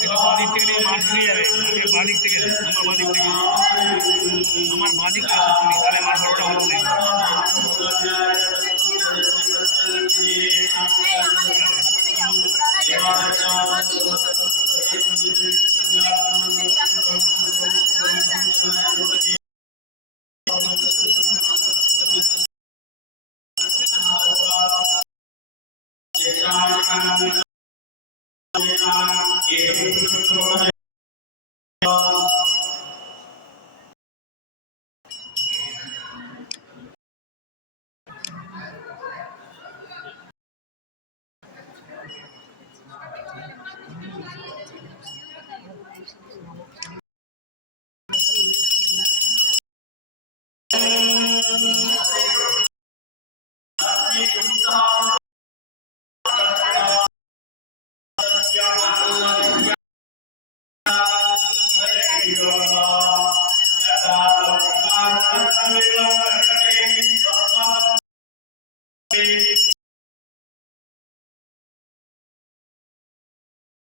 দেখো বাদিক থেকে মাঠ ঘুরে যাবে, আগে বাদিক থেকে আমার বাদিক থেকে আমার বাদিক থেকে তুমি তাহলে আমার বড়টা ভালো লাগবে।